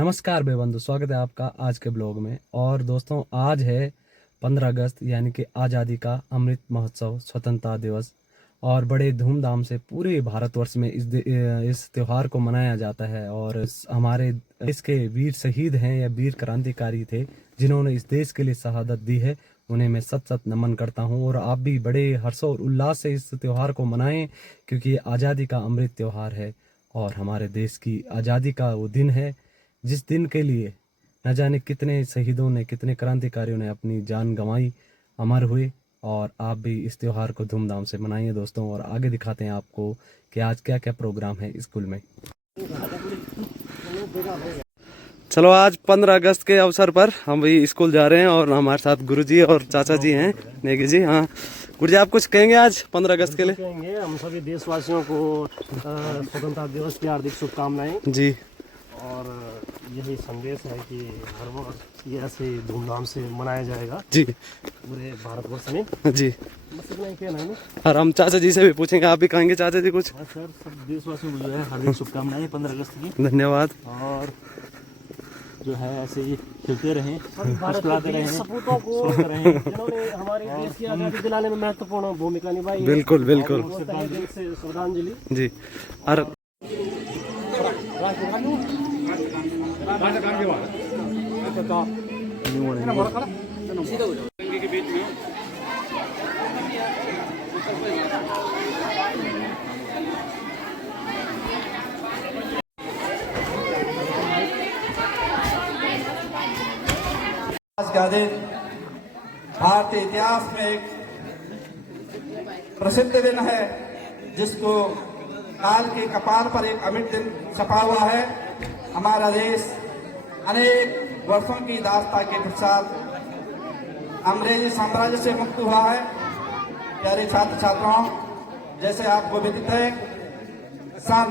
नमस्कार बंधु, स्वागत है आपका आज के ब्लॉग में। और दोस्तों, आज है 15 अगस्त यानी कि आज़ादी का अमृत महोत्सव, स्वतंत्रता दिवस। और बड़े धूमधाम से पूरे भारतवर्ष में इस त्यौहार को मनाया जाता है। और हमारे देश के वीर शहीद हैं या वीर क्रांतिकारी थे जिन्होंने इस देश के लिए शहादत दी है, उन्हें मैं सत सत नमन करता हूं। और आप भी बड़े हर्ष और उल्लास से इस त्यौहार को मनाएं, क्योंकि ये आज़ादी का अमृत त्यौहार है और हमारे देश की आज़ादी का वो दिन है जिस दिन के लिए न जाने कितने शहीदों ने, कितने क्रांतिकारियों ने अपनी जान गंवाई, अमर हुए। और आप भी इस त्योहार को धूमधाम से मनाइए दोस्तों। और आगे दिखाते हैं आपको कि आज क्या क्या प्रोग्राम है स्कूल में। चलो, आज 15 अगस्त के अवसर पर हम भी स्कूल जा रहे हैं और हमारे साथ गुरुजी और चाचा जी हैं, नेगी जी। हाँ गुरुजी, आप कुछ कहेंगे आज 15 अगस्त के लिए? कहेंगे हम सभी देशवासियों को स्वतंत्रता दिवस की हार्दिक शुभकामनाएं जी। और यही संदेश है कि हर वर्ष ये ऐसे धूमधाम से मनाया जाएगा जी पूरे भारतवर्ष में जी। बस इतना ही कहना है। और हम चाचा जी से भी पूछेंगे, आप भी कहेंगे चाचा जी कुछ? सर, सब देशवासियों को जो है हार्दिक शुभकामनाएं 15 अगस्त की। धन्यवाद। और जो है ऐसे ही खेलते रहें, मुस्कुराते रहें, सपूतों को जिन्होंने हमारे देश की आज़ादी दिलाने में महत्वपूर्ण भूमिका निभाई। बिल्कुल बिल्कुल, श्रद्धांजलि जी। और आज का दिन भारतीय इतिहास में एक प्रसिद्ध दिन है, जिसको काल के कपाल पर एक अमिट दिन छपा हुआ है। हमारा देश अनेक वर्षों की दास्ता के पश्चात अंग्रेजी साम्राज्य से मुक्त हुआ है। प्यारे छात्र छात्राओं, जैसे आपको विदित है, सन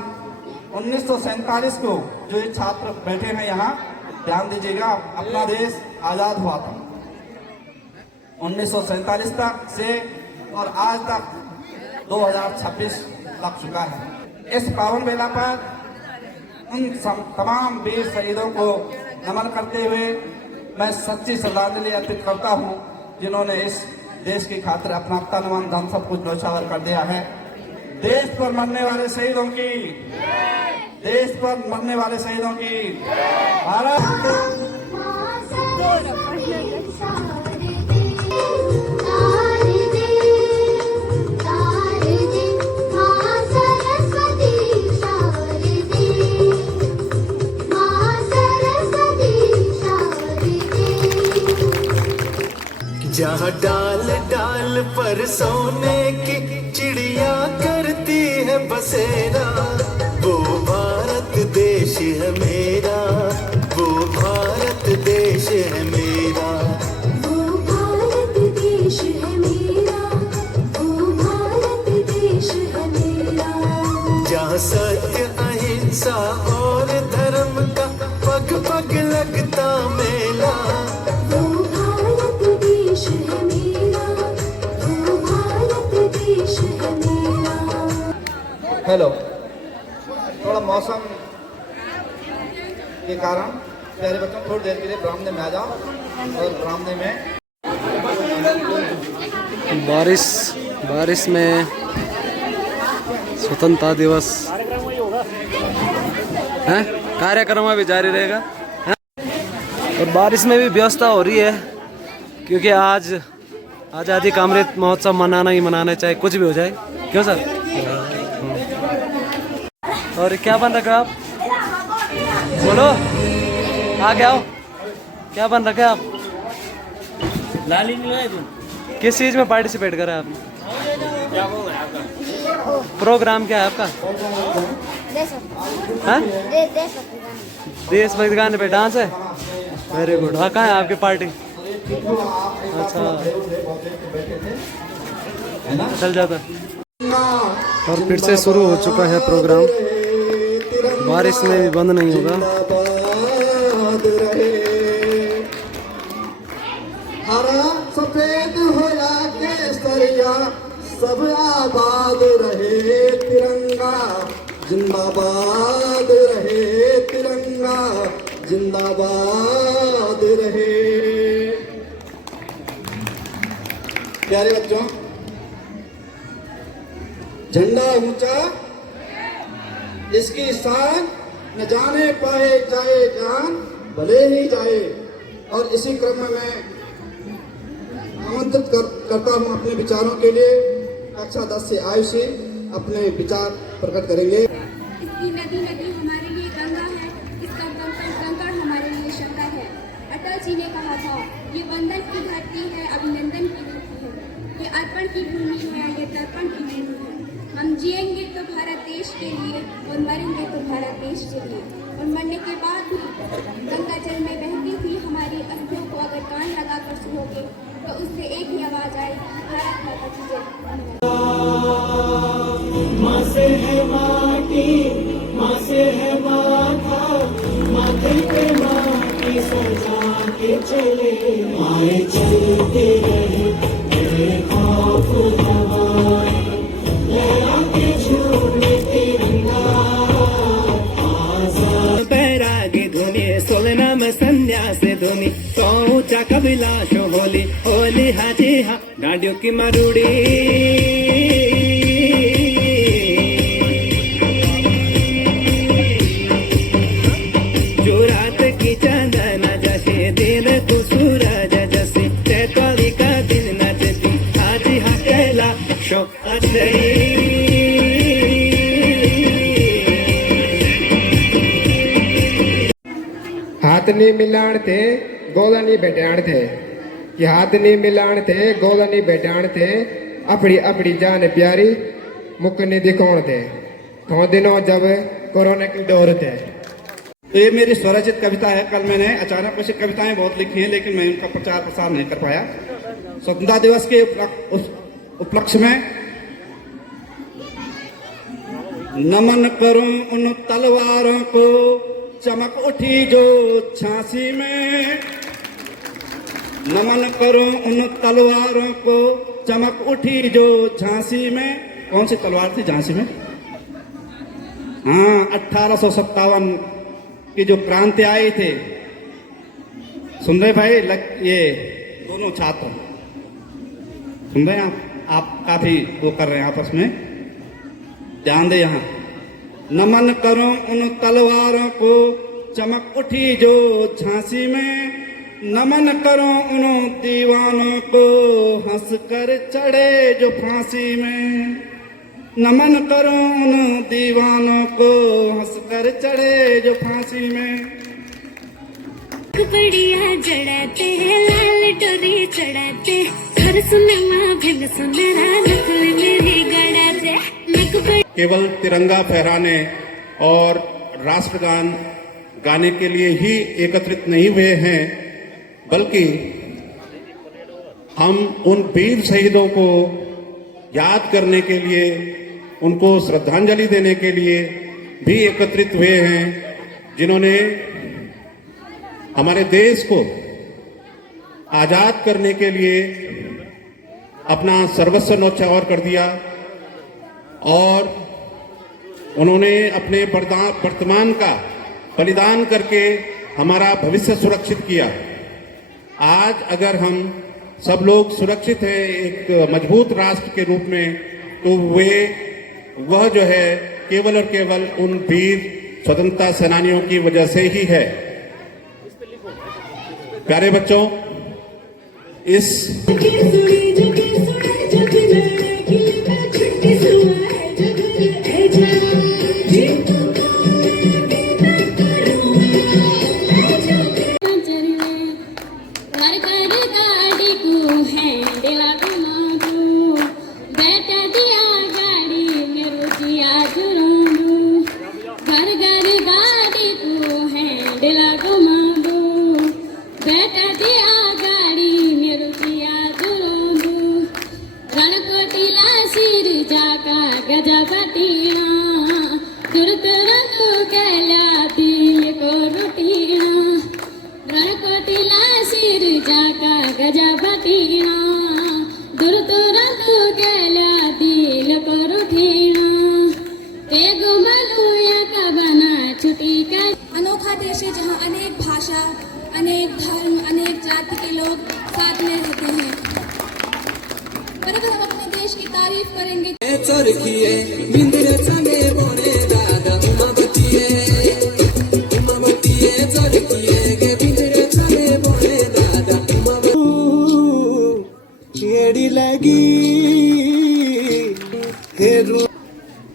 1947 को जो ये छात्र बैठे हैं यहाँ, ध्यान दीजिएगा, अपना देश आजाद हुआ था 1947 तक से, और आज तक 2026 लग चुका है। इस पावन बेला पर उन तमाम वीर शहीदों को नमन करते हुए मैं सच्ची श्रद्धांजलि अर्पित करता हूं, जिन्होंने इस देश की खातिर अपना तन मन धन सब कुछ न्यौछावर कर दिया है। देश पर मरने वाले शहीदों की, देश पर मरने वाले शहीदों की भारत। जहाँ डाल डाल पर सोने की चिड़िया करती है बसेरा, वो भारत देश है मेरा, वो भारत देश है मेरा, वो भारत देश है मेरा, वो भारत देश है मेरा। जहाँ सत्य अहिंसा और धर्म का पग पग लगता मेला, हेलो, थोड़ा मौसम के कारण प्यारे बच्चों थोड़ी देर के लिए बरामदे में आ जाओ। और बरामदे में बारिश में स्वतंत्रता दिवस है, कार्यक्रम अभी जारी रहेगा है? और बारिश में भी व्यवस्था हो रही है, क्योंकि आज आज़ादी का अमृत महोत्सव मनाना ही मनाना, चाहे कुछ भी हो जाए। क्यों सर? और क्या बन रखा आप? बोलो, आगे आओ। क्या बन रखा है आप? लाली नहीं तुम किस चीज में पार्टिसिपेट करा आपने? क्या बोल रहे हैं आपका प्रोग्राम क्या है आपका? हाँ? देशभक्ति गाने पे डांस है। Very good. हाँ, कहाँ है आपकी पार्टी? अच्छा, चल जाता। और फिर से शुरू हो चुका है प्रोग्राम, बारिश में भी बंद नहीं होगा। हरा सफेद हो या केसरिया, सब आबाद रहे तिरंगा, जिंदाबाद रहे तिरंगा, जिंदाबाद रहे। प्यारे बच्चों, झंडा ऊंचा इसकी शान, न जाने पाए जाए जान भले ही जाए। और इसी क्रम में मैं आमंत्रित करता हूं अपने विचारों के लिए कक्षा 10 से आयुषी अपने विचार प्रकट करेंगे। इसकी नदी नदी हमारे लिए गंगा है, इसका कंकड़ कंकड़ हमारे लिए शंकर है। अटल जी ने कहा था, ये वंदन की धरती है, अभिनंदन की धरती है, ये अर्पण की भूमि है, ये तर्पण की भूमि है। हम जिएंगे तो भारत देश के लिए और मरेंगे तो भारत देश के लिए। और मरने के बाद भी गंगा जल में बहती हुई हमारी अस्थियों को अगर कान लगाकर सुनोगे तो उससे एक ही आवाज आए, भारत माता की जय। माँ से है माटी, माँ से है माथा, माथे पे माँ की सजा के चले आए, चलते रहे तेरे खौफ हवाएं, लहरा के झूमे तिरंगा आजाद। बैरागी धुनी सोलना में संध्या से धुनी, कौचा कबिलाश होली होली हाजी हा डांडियों की मरुड़ी। हाथ नहीं मिलाण थे गोला नहीं बैठाण थे, कि हाथ नहीं मिलाण थे गोला नहीं बैठाण थे, अपनी अपनी जान प्यारी मुख नहीं दिखाण थे, थो दिनों जब कोरोना की डोर थे। तो ये मेरी स्वरचित कविता है। कल मैंने अचानक कुछ कविताएं बहुत लिखी हैं, लेकिन मैं उनका प्रचार प्रसार नहीं कर पाया। स्वतंत्रता दिवस के उपलक्ष्य में नमन करूं उन तलवारों को चमक उठी जो झांसी में, नमन करूं उन तलवारों को चमक उठी जो झांसी में। कौन सी तलवार थी झांसी में? हाँ, 1857 की जो क्रांति आई थी। सुन रहे भाई? ये दोनों छात्र सुन रहे हैं आप काफी वो कर रहे हैं आपस में, ध्यान दे यहाँ। नमन करूं उन तलवारों को चमक उठी जो झांसी में, नमन करूं उन दीवानों को हंस कर चढ़े जो फांसी में, नमन करूं उन दीवानों को हंस कर चढ़े जो फांसी में। बढ़िया जड़ाते लाल डोरी चढ़ाते, घर सुने माँ भिन सुनरा नकुल मेरी गड़ाते। केवल तिरंगा फहराने और राष्ट्रगान गाने के लिए ही एकत्रित नहीं हुए हैं, बल्कि हम उन वीर शहीदों को याद करने के लिए, उनको श्रद्धांजलि देने के लिए भी एकत्रित हुए हैं, जिन्होंने हमारे देश को आजाद करने के लिए अपना सर्वस्व न्यौछावर कर दिया और उन्होंने अपने वर्तमान का बलिदान करके हमारा भविष्य सुरक्षित किया। आज अगर हम सब लोग सुरक्षित हैं एक मजबूत राष्ट्र के रूप में, तो वह जो है केवल और केवल उन वीर स्वतंत्रता सेनानियों की वजह से ही है। प्यारे बच्चों, इस अनोखा देश है जहाँ अनेक भाषा, अनेक धर्म, अनेक जाति के लोग साथ में रहते हैं। पर अगर हम अपने देश की तारीफ करेंगे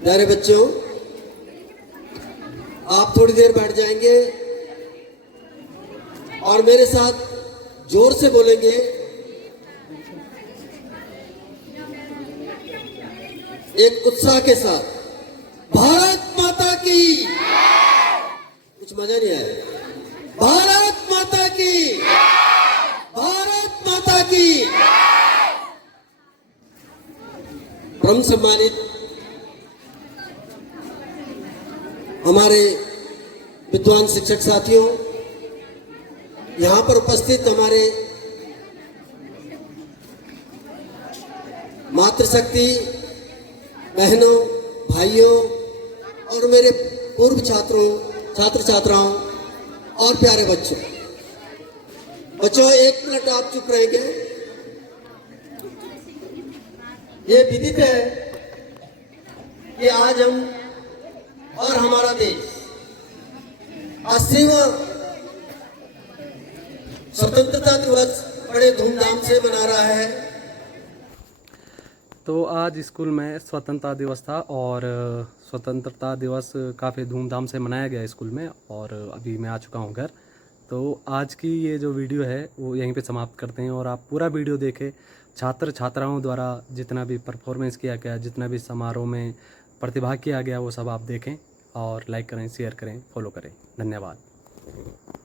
प्यारे बच्चों, आप थोड़ी देर बैठ जाएंगे और मेरे साथ जोर से बोलेंगे, एक उत्साह के साथ, भारत माता की। कुछ मजा नहीं आया। भारत माता की, भारत माता की। परम सम्मानित हमारे विद्वान शिक्षक साथियों, यहाँ पर उपस्थित हमारे मातृशक्ति बहनों, भाइयों और मेरे पूर्व छात्रों, छात्र छात्राओं और प्यारे बच्चों, एक मिनट आप चुप रहेंगे। ये विदित है कि आज हम और हमारा देश 80वां स्वतंत्रता दिवस बड़े धूमधाम से मना रहा है। तो आज स्कूल में स्वतंत्रता दिवस था और स्वतंत्रता दिवस काफ़ी धूमधाम से मनाया गया स्कूल में, और अभी मैं आ चुका हूँ घर। तो आज की ये जो वीडियो है वो यहीं पे समाप्त करते हैं, और आप पूरा वीडियो देखें। छात्र छात्राओं द्वारा जितना भी परफॉर्मेंस किया गया, जितना भी समारोह में प्रतिभाग किया गया, वो सब आप देखें और लाइक करें, शेयर करें, फॉलो करें। धन्यवाद।